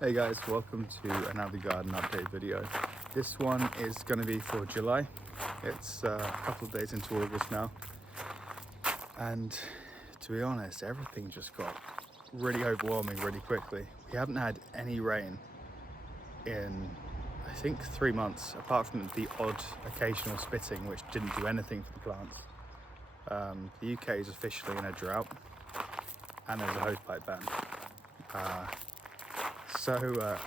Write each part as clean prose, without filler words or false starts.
Hey guys, welcome to another garden update video. This one is going to be for July. It's a couple of days into August now, and to be honest, everything just got really overwhelming really quickly. We haven't had any rain in I think 3 months, apart from the odd occasional spitting which didn't do anything for the plants. The UK is officially in a drought and there's a hosepipe ban. So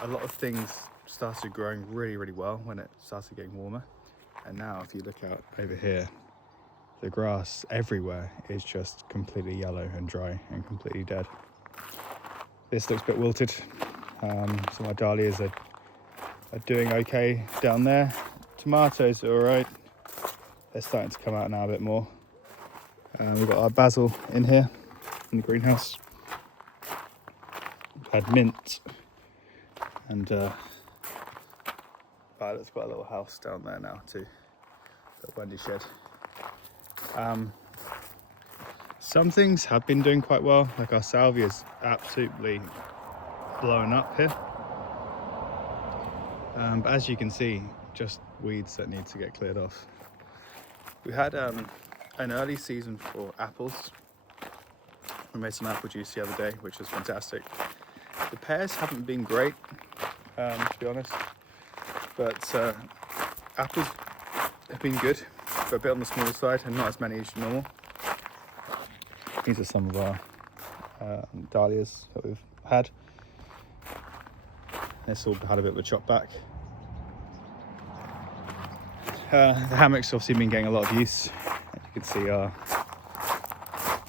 a lot of things started growing really well when it started getting warmer, and now if you look out over here, the grass everywhere is just completely yellow and dry and completely dead. This looks a bit wilted. So my dahlias are doing okay down there. Tomatoes are alright, they're starting to come out now a bit more. We've got our basil in here in the greenhouse. We've had mint. And Violet's got a little house down there now too, a Wendy shed. Some things have been doing quite well, like our salvia's absolutely blowing up here. But as you can see, just weeds that need to get cleared off. We had an early season for apples. We made some apple juice the other day, which was fantastic. The pears haven't been great, to be honest, but apples have been good, but a bit on the smaller side and not as many as normal. These are some of our dahlias that we've had. This all had a bit of a chop back. The hammock's obviously been getting a lot of use. As you can see, our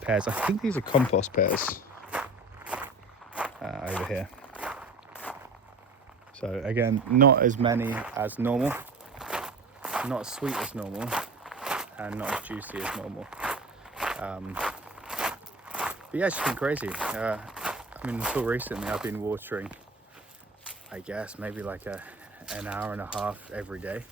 pears, I think these are compost pears over here. So again, not as many as normal, not as sweet as normal, and not as juicy as normal. But yeah, it's just been crazy. I mean, until recently I've been watering, I guess, maybe like an hour and a half every day.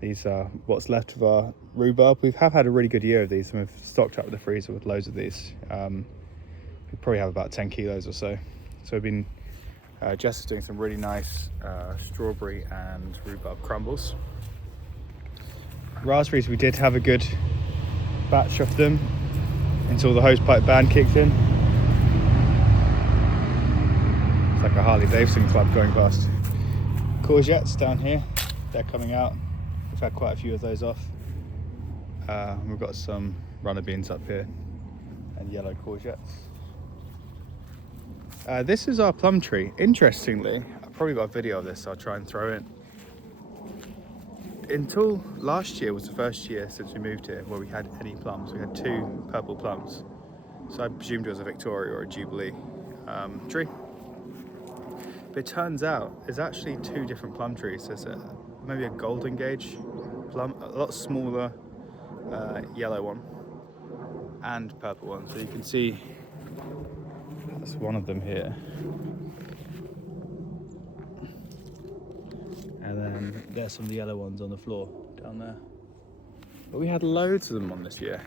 These are what's left of our rhubarb. We have had a really good year of these, and we've stocked up the freezer with loads of these. We probably have about 10 kilos or so. So we've been, Jess is doing some really nice strawberry and rhubarb crumbles. Raspberries, we did have a good batch of them until the hosepipe ban kicked in. It's like a Harley Davidson club going past. Courgettes down here, they're coming out. We've had quite a few of those off. We've got some runner beans up here and yellow courgettes. This is our plum tree. Interestingly, I've probably got a video of this, so I'll try and throw it. Until last year was the first year since we moved here where we had any plums. We had 2 purple plums. So I presumed it was a Victoria or a Jubilee tree. But it turns out there's actually 2 different plum trees. There's maybe a golden gauge plum, a lot smaller yellow one, and purple one. So you can see that's one of them here. And then there's some of the yellow ones on the floor down there. But we had loads of them on this year.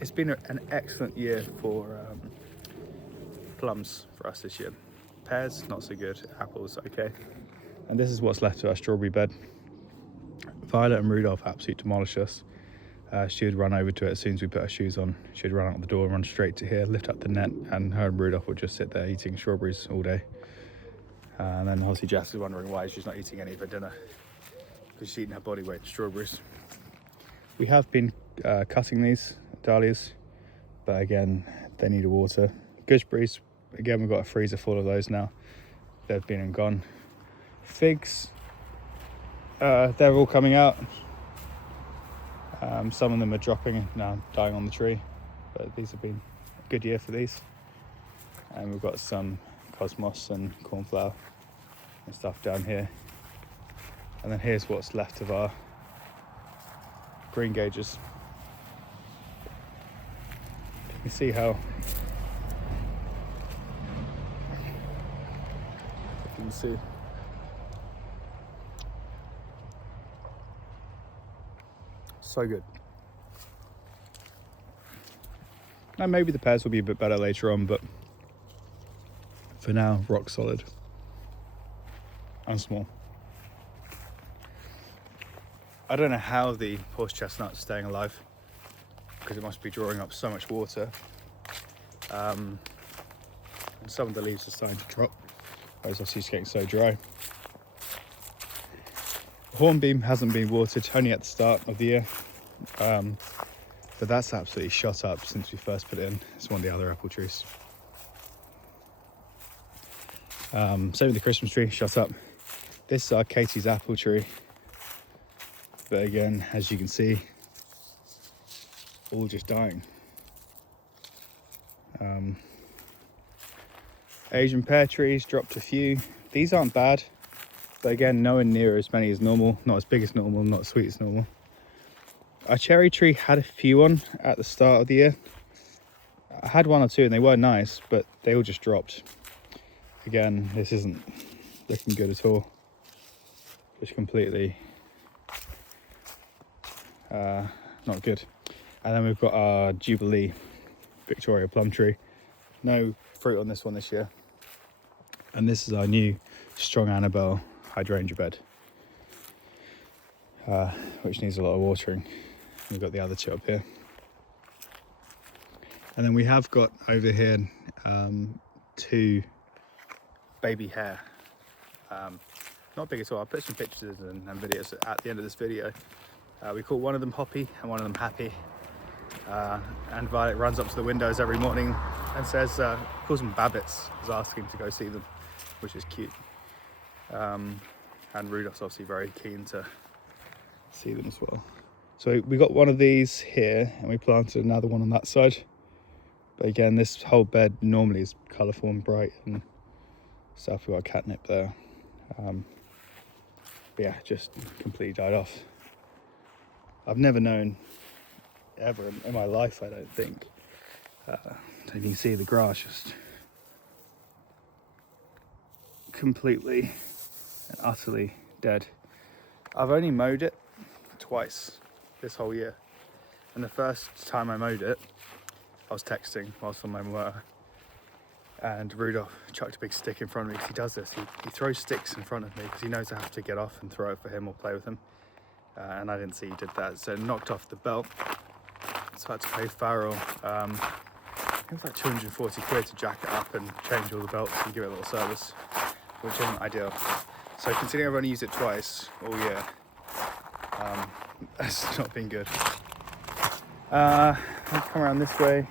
It's been an excellent year for plums for us this year. Pears, not so good. Apples, okay. And this is what's left of our strawberry bed. Violet and Rudolph absolutely demolished us. She would run over to it as soon as we put our shoes on. She'd run out the door and run straight to here, lift up the net, and her and Rudolph would just sit there eating strawberries all day. And then obviously Jess is wondering why she's not eating any of her dinner, because she's eating her body weight in strawberries. We have been cutting these dahlias, but again, they need water. Gooseberries, again, we've got a freezer full of those now. They've been and gone. Figs, they're all coming out. Some of them are dropping and now dying on the tree, but these have been a good year for these. And we've got some cosmos and cornflower and stuff down here. And then here's what's left of our green gauges. You can see how you can see so good. Now maybe the pears will be a bit better later on, but For now, rock solid and small. I don't know how the horse chestnut's staying alive, because it must be drawing up so much water. And some of the leaves are starting to drop, whereas obviously it's getting so dry. The hornbeam hasn't been watered, only at the start of the year, but that's absolutely shot up since we first put it in. It's one of the other apple trees. Same with the Christmas tree, shot up. This is our Katie's apple tree, but again, as you can see, all just dying. Asian pear trees dropped a few. These aren't bad, but again, nowhere near as many as normal, not as big as normal, not as sweet as normal. Our cherry tree had a few on at the start of the year. I had one or two and they were nice, but they all just dropped. Again, this isn't looking good at all. Just completely not good. And then we've got our Jubilee Victoria plum tree. No fruit on this one this year. And this is our new Strong Annabelle hydrangea bed, which needs a lot of watering. We've got the other two up here. And then we have got over here 2 baby hare. Not big at all. I'll put some pictures and videos at the end of this video. We call one of them Hoppy and one of them Happy. And Violet runs up to the windows every morning and says, calls them Babbits, is asking to go see them, which is cute. And Rudolph's obviously very keen to see them as well. So we got one of these here and we planted another one on that side. But again, this whole bed normally is colourful and bright and stuff. We've got catnip there. But yeah, just completely died off. I've never known ever in my life, I don't think. So you can see the grass just completely and utterly dead. I've only mowed it twice this whole year. And the first time I mowed it, I was texting whilst on my mower, and Rudolph chucked a big stick in front of me, because he does this. He throws sticks in front of me because he knows I have to get off and throw it for him or play with him. And I didn't see he did that, so it knocked off the belt. So I had to pay Farrell, I think it was like 240 quid to jack it up and change all the belts and give it a little service, which isn't ideal. So considering I've only used it twice all year, that's not been good. Let's come around this way.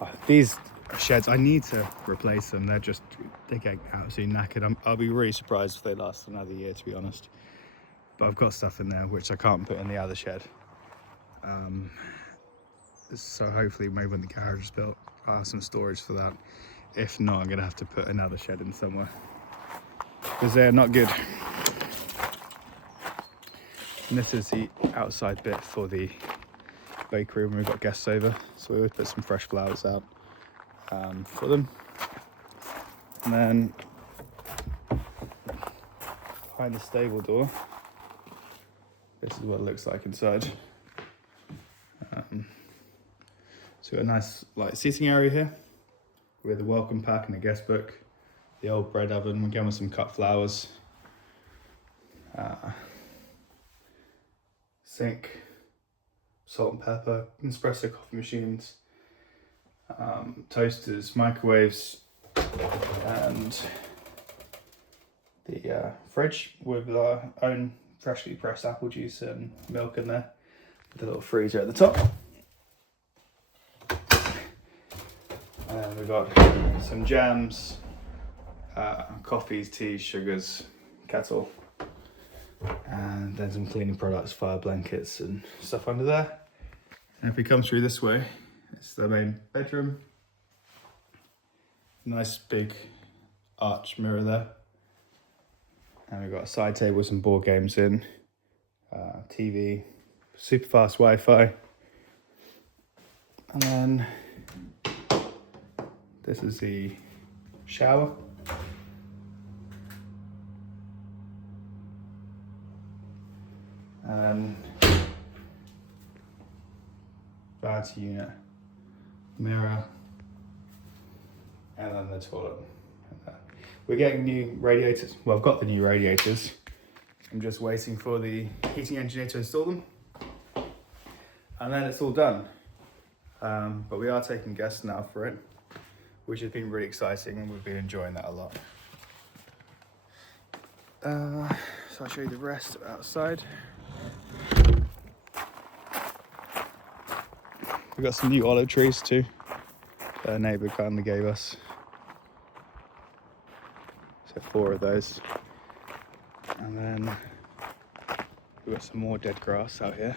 Oh, these sheds, I need to replace them. They're getting absolutely knackered. I'll be really surprised if they last another year, to be honest. But I've got stuff in there which I can't put in the other shed. So hopefully maybe when the garage is built, I'll have some storage for that. If not, I'm gonna have to put another shed in somewhere, because they're not good. And this is the outside bit for the bakery when we've got guests over. So we always put some fresh flowers out for them. And then behind the stable door, this is what it looks like inside. So we've got a nice light seating area here with a welcome pack and a guest book, the old bread oven, again with some cut flowers, sink, salt and pepper, espresso coffee machines, toasters, microwaves, and the fridge with our own freshly pressed apple juice and milk in there, with a little freezer at the top. And we've got some jams, coffees, teas, sugars, kettle, and then some cleaning products, fire blankets and stuff under there. And if we come through this way, it's the main bedroom. Nice big arch mirror there. And we've got a side table with some board games in, TV, super fast Wi-Fi. And then this is the shower. And vanity unit, mirror, and then the toilet. We're getting new radiators. Well, I've got the new radiators. I'm just waiting for the heating engineer to install them. And then it's all done. But we are taking guests now for it, which has been really exciting, and we've been enjoying that a lot. So I'll show you the rest outside. We've got some new olive trees too. Our neighbour kindly gave us. So 4 of those. And then we've got some more dead grass out here.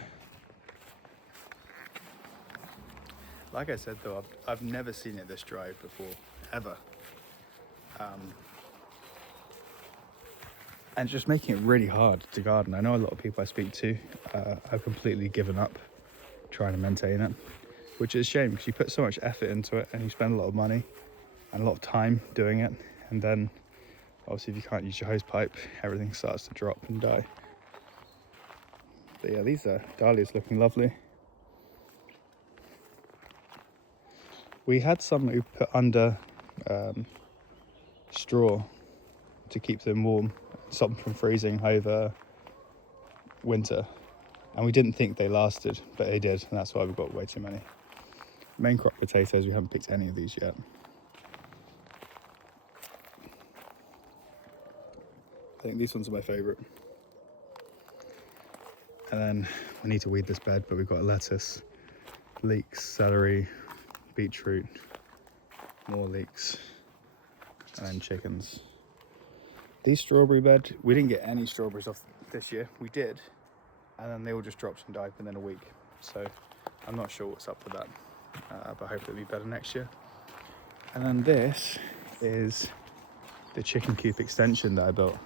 Like I said though, I've never seen it this dry before, ever. And it's just making it really hard to garden. I know a lot of people I speak to have completely given up trying to maintain it, which is a shame because you put so much effort into it and you spend a lot of money and a lot of time doing it, and then obviously if you can't use your hose pipe, everything starts to drop and die. But yeah, these dahlias looking lovely. We had some we put under straw to keep them warm, stop them from freezing over winter, and we didn't think they lasted, but they did, and that's why we've got way too many. Main crop potatoes, we haven't picked any of these yet. I think these ones are my favourite. And then we need to weed this bed, but we've got lettuce, leeks, celery, beetroot, more leeks, and then chickens. These strawberry bed, we didn't get any strawberries off this year. We did, and then they all just dropped and died within a week. So I'm not sure what's up with that, but hopefully it'll be better next year. And then this is the chicken coop extension that I built.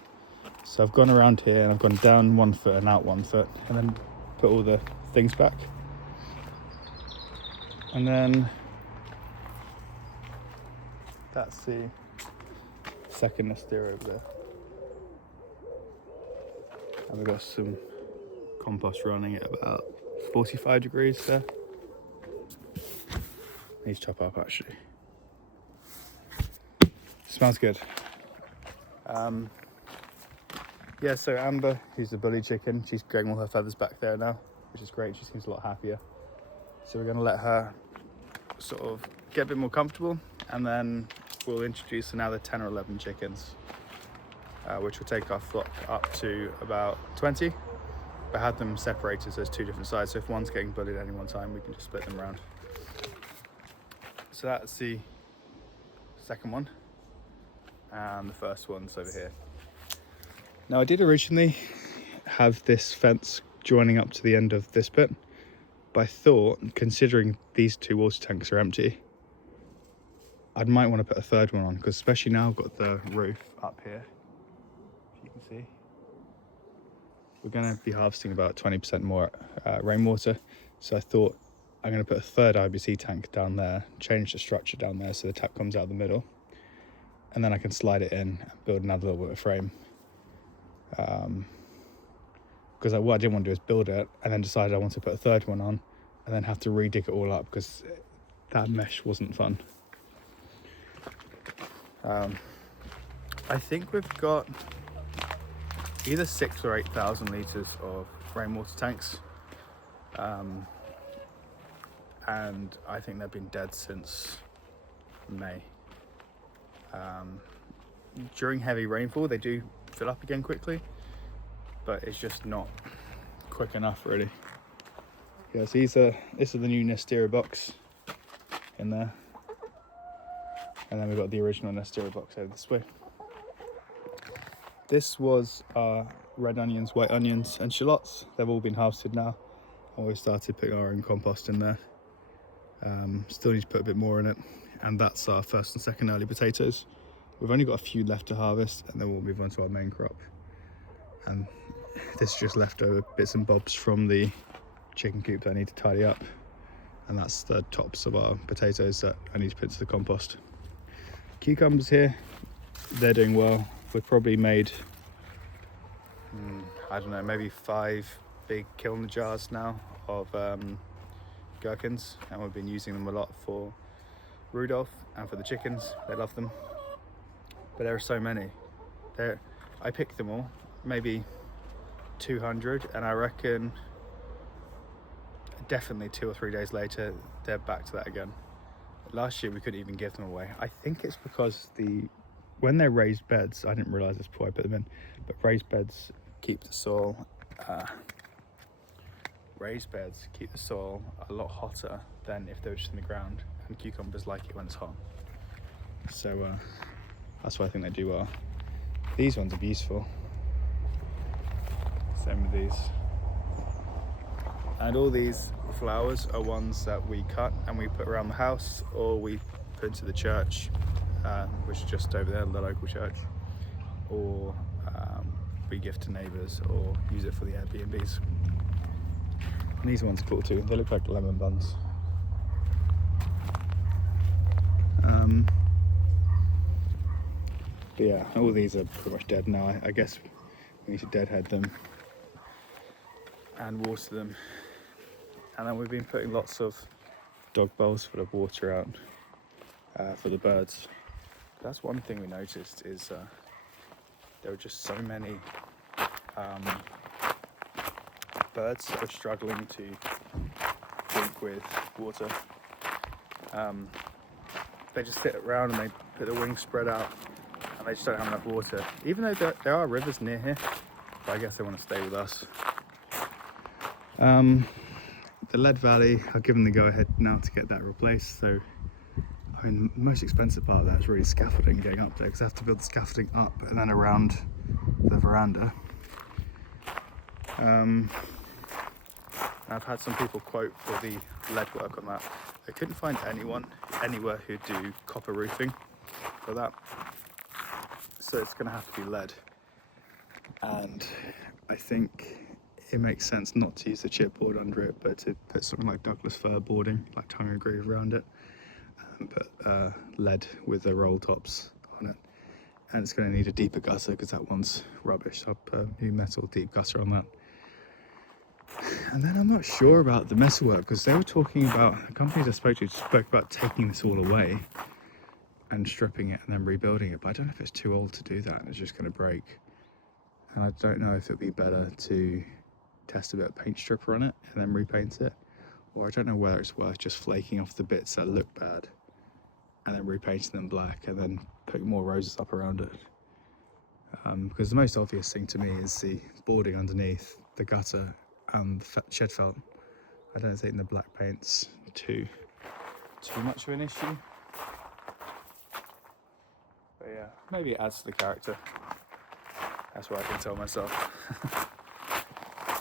So I've gone around here and I've gone down 1 foot and out 1 foot, and then put all the things back. And then that's the second nest over there. And we've got some compost running at about 45 degrees there. Needs to chop up actually. Smells good. Yeah, so Amber, who's the bully chicken, she's growing all her feathers back there now, which is great. She seems a lot happier. So we're gonna let her sort of get a bit more comfortable, and then we'll introduce another 10 or 11 chickens, which will take our flock up to about 20, but have them separated so it's 2 different sides. So if one's getting bullied at any one time, we can just split them around. So that's the second one, and the first one's over here. Now I did originally have this fence joining up to the end of this bit, but I thought, considering these 2 water tanks are empty, I might want to put a third one on, because especially now I've got the roof up here, if you can see. We're going to be harvesting about 20% more rainwater, so I thought I'm going to put a third IBC tank down there, change the structure down there so the tap comes out the middle, and then I can slide it in and build another little bit of frame. Because what I didn't want to do is build it and then decide I want to put a third one on and then have to re-dig it all up, because that mesh wasn't fun. I think we've got either 6,000 or 8,000 litres of rainwater tanks, and I think they've been dead since May. During heavy rainfall they do fill up again quickly, but it's just not quick enough really. Yeah, so this is the new Nestera box in there, and then we've got the original Nestera box over this way. This was our red onions, white onions and shallots. They've all been harvested now, and we've started putting our own compost in there. Still need to put a bit more in it, and that's our first and second early potatoes. We've only got a few left to harvest, and then we'll move on to our main crop. And this is just leftover bits and bobs from the chicken coop that I need to tidy up, and that's the tops of our potatoes that I need to put into the compost. Cucumbers here, they're doing well. We've probably made, I don't know, maybe 5 big kiln jars now of gherkins, and we've been using them a lot for Rudolph and for the chickens. They love them. But there are so many. I picked them all, maybe 200, and I reckon definitely 2 or 3 days later they're back to that again. Last year we couldn't even give them away. I think it's because when they're raised beds, I didn't realise this before I put them in, but raised beds keep the soil a lot hotter than if they were just in the ground, and cucumbers like it when it's hot. So that's why I think they do well. These ones are beautiful. Same with these. And all these flowers are ones that we cut and we put around the house, or we put into the church, which is just over there, the local church, or we gift to neighbours, or use it for the Airbnbs. And these ones are cool too. They look like lemon buns. But yeah, all these are pretty much dead now. I guess we need to deadhead them and water them. And then we've been putting lots of dog bowls full of water out for the birds. That's one thing we noticed is there were just so many birds that were struggling to drink with water. They just sit around and they put their wings spread out and they just don't have enough water. Even though there are rivers near here, but I guess they want to stay with us. The Lead Valley, I've given the go-ahead now to get that replaced. So, I mean, the most expensive part of that is really scaffolding getting up there, because I have to build the scaffolding up and then around the veranda. I've had some people quote for the lead work on that. I couldn't find anyone anywhere who'd do copper roofing for that. So it's going to have to be lead. And I think it makes sense not to use the chipboard under it, but to put something like Douglas fir boarding, like tongue and groove around it, and put lead with the roll tops on it. And it's going to need a deeper gutter because that one's rubbish. So I'll put a new metal deep gutter on that. And then I'm not sure about the metalwork, because they were talking about, the companies I spoke to spoke about taking this all away and stripping it and then rebuilding it, but I don't know if it's too old to do that and it's just going to break. And I don't know if it'd be better to test a bit of paint stripper on it and then repaint it, or I don't know whether it's worth just flaking off the bits that look bad and then repainting them black and then putting more roses up around it. Because the most obvious thing to me is the boarding underneath, the gutter and the shed felt. I don't think the black paint's too much of an issue. But yeah, maybe it adds to the character. That's what I can tell myself.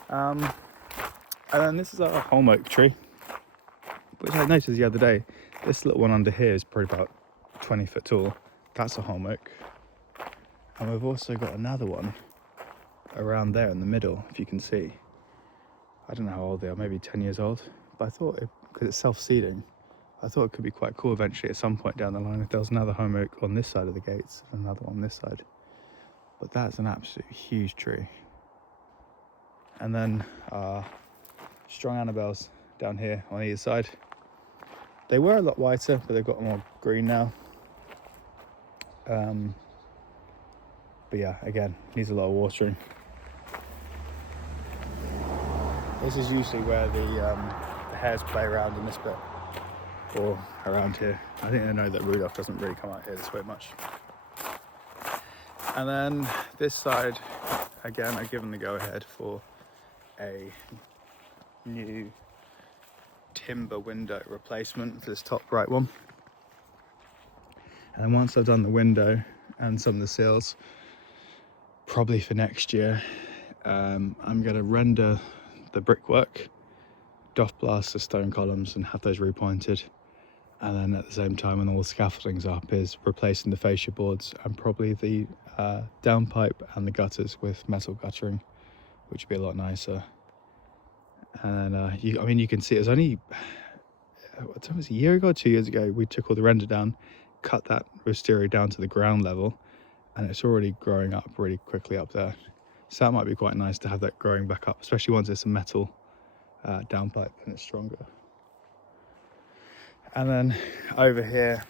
And then this is our holm oak tree, which I noticed the other day. This little one under here is probably about 20 foot tall. That's a holm oak. And we've also got another one around there in the middle, if you can see. I don't know how old they are, maybe 10 years old. But I thought, because it's self-seeding, I thought it could be quite cool eventually at some point down the line if there was another holm oak on this side of the gates and another one on this side. But that's an absolutely huge tree. And then strong Annabelles down here on either side. They were a lot whiter, but they've got more green now. But yeah, again, needs a lot of watering. This is usually where the hares play around in this bit, or around here. I think they know that Rudolph doesn't really come out here this way much. And then this side, again, I've given the go-ahead for a new timber window replacement for this top right one. And once I've done the window and some of the sills, probably for next year, I'm going to render the brickwork, doff blast the stone columns and have those repointed. And then at the same time, when all the scaffolding's up, is replacing the fascia boards and probably the downpipe and the gutters with metal guttering, which would be a lot nicer. And you can see it was only, what time was it, a year ago, 2 years ago, we took all the render down, cut that wisteria down to the ground level, and it's already growing up really quickly up there. So that might be quite nice to have that growing back up, especially once it's a metal downpipe and it's stronger. And then over here,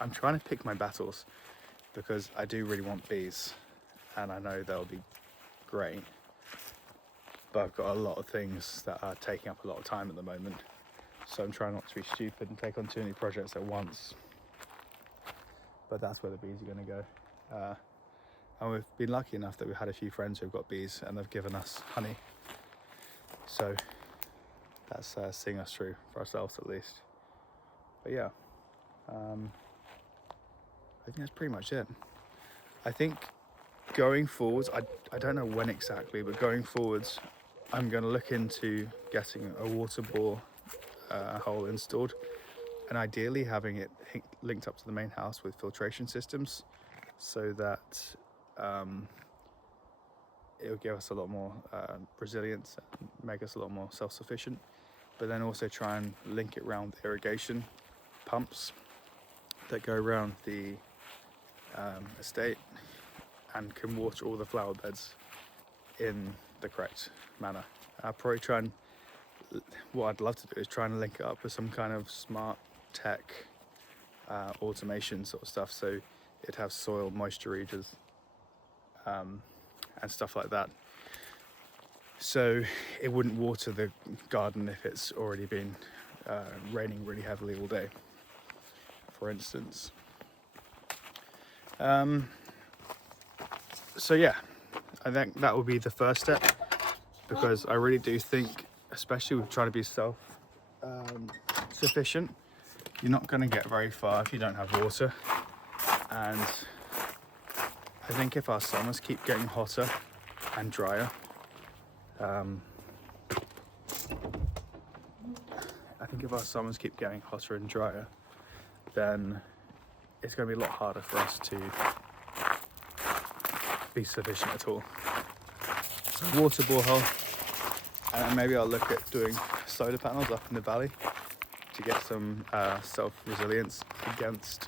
I'm trying to pick my battles because I do really want bees, and I know they'll be great, but I've got a lot of things that are taking up a lot of time at the moment. So I'm trying not to be stupid and take on too many projects at once. But that's where the bees are going to go. And we've been lucky enough that we've had a few friends who've got bees and they've given us honey. So that's seeing us through for ourselves at least. But yeah, I think that's pretty much it. I think going forwards, I don't know when exactly, but going forwards, I'm going to look into getting a water bore hole installed, and ideally having it linked up to the main house with filtration systems, so that it'll give us a lot more resilience and make us a lot more self-sufficient. But then also try and link it around irrigation pumps that go around the estate and can water all the flower beds in the correct manner. I'll probably try and, what I'd love to do is try and link it up with some kind of smart tech automation sort of stuff, so it'd have soil moisture readers and stuff like that, so it wouldn't water the garden if it's already been raining really heavily all day, for instance. So yeah, I think that will be the first step, because I really do think, especially with trying to be self-sufficient, you're not going to get very far if you don't have water. And I think if our summers keep getting hotter and drier, then it's going to be a lot harder for us to be sufficient at all. So water borehole, and then maybe I'll look at doing solar panels up in the valley to get some self-resilience against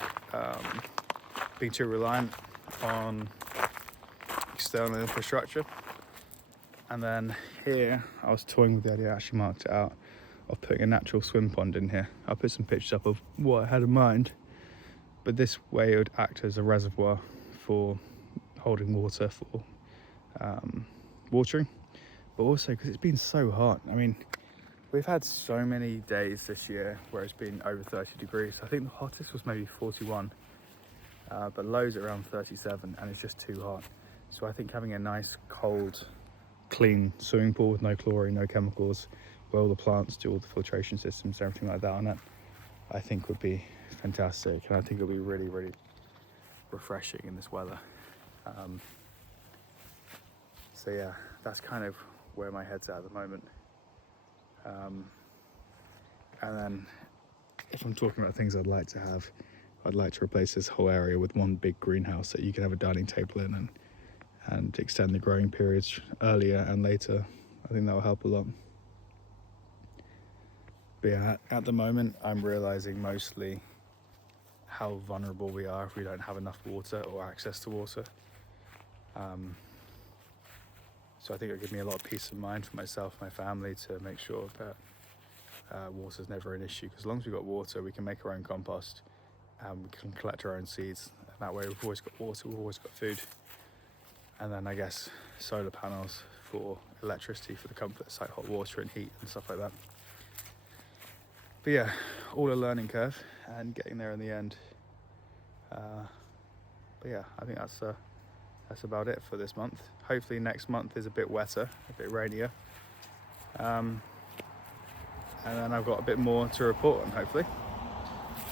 being too reliant on external infrastructure. And then here, I was toying with the idea, I actually marked it out, of putting a natural swim pond in here. I'll put some pictures up of what I had in mind, but this way it would act as a reservoir for holding water for watering, but also because it's been so hot. I mean, we've had so many days this year where it's been over 30 degrees. I think the hottest was maybe 41, but lows around 37, and it's just too hot. So I think having a nice cold clean swimming pool with no chlorine, no chemicals, where all the plants do all the filtration systems and everything like that on it, I think would be fantastic, and I think it'll be really, really refreshing in this weather. So yeah, that's kind of where my head's at the moment. And then if I'm talking about things I'd like to have, I'd like to replace this whole area with one big greenhouse that you can have a dining table in, and extend the growing periods earlier and later. I think that will help a lot. But yeah, at the moment, I'm realizing mostly how vulnerable we are if we don't have enough water or access to water. So I think it'll give me a lot of peace of mind for myself, my family, to make sure that water's never an issue. Because as long as we've got water, we can make our own compost, and we can collect our own seeds. And that way we've always got water, we've always got food. And then I guess solar panels for electricity, for the comforts like hot water and heat and stuff like that. But yeah, all a learning curve and getting there in the end. But yeah, I think that's about it for this month. Hopefully next month is a bit wetter, a bit rainier. And then I've got a bit more to report on, hopefully.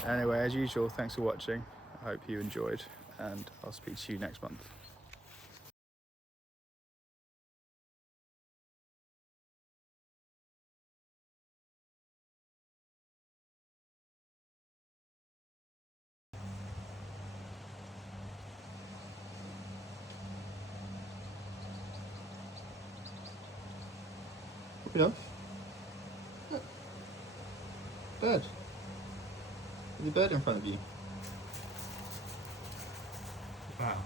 Anyway, as usual, thanks for watching. I hope you enjoyed, and I'll speak to you next month. Look. Bird. There's a bird in front of you. Wow.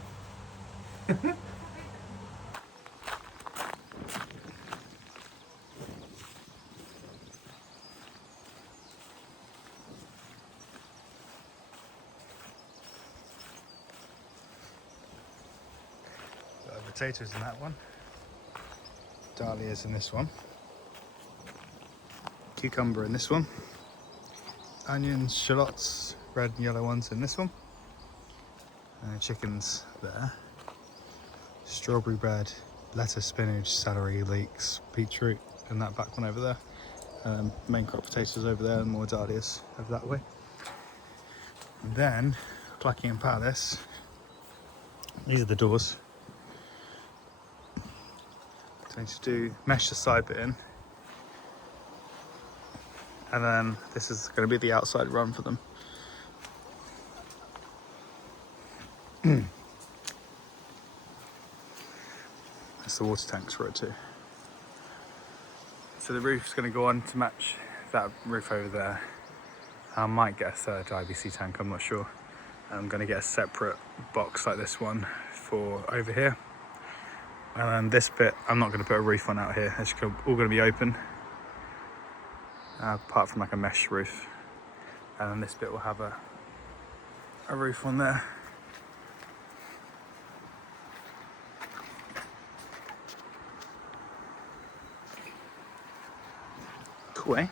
potatoes in that one. Dahlias in this one. Cucumber in this one. Onions, shallots, red and yellow ones in this one. And chickens there. Strawberry bread, lettuce, spinach, celery, leeks, beetroot, and that back one over there. Main crop potatoes over there, and more dahlias over that way. And then, Buckingham Palace. These are the doors. Going to do mesh the side bit in, and then this is going to be the outside run for them. That's the water tanks for it too. So the roof's going to go on to match that roof over there. I might get a third IBC tank, I'm not sure. I'm going to get a separate box like this one for over here. And then this bit, I'm not going to put a roof on out here. It's all going to be open, apart from like a mesh roof. And then this bit will have a roof on there. Cool, eh?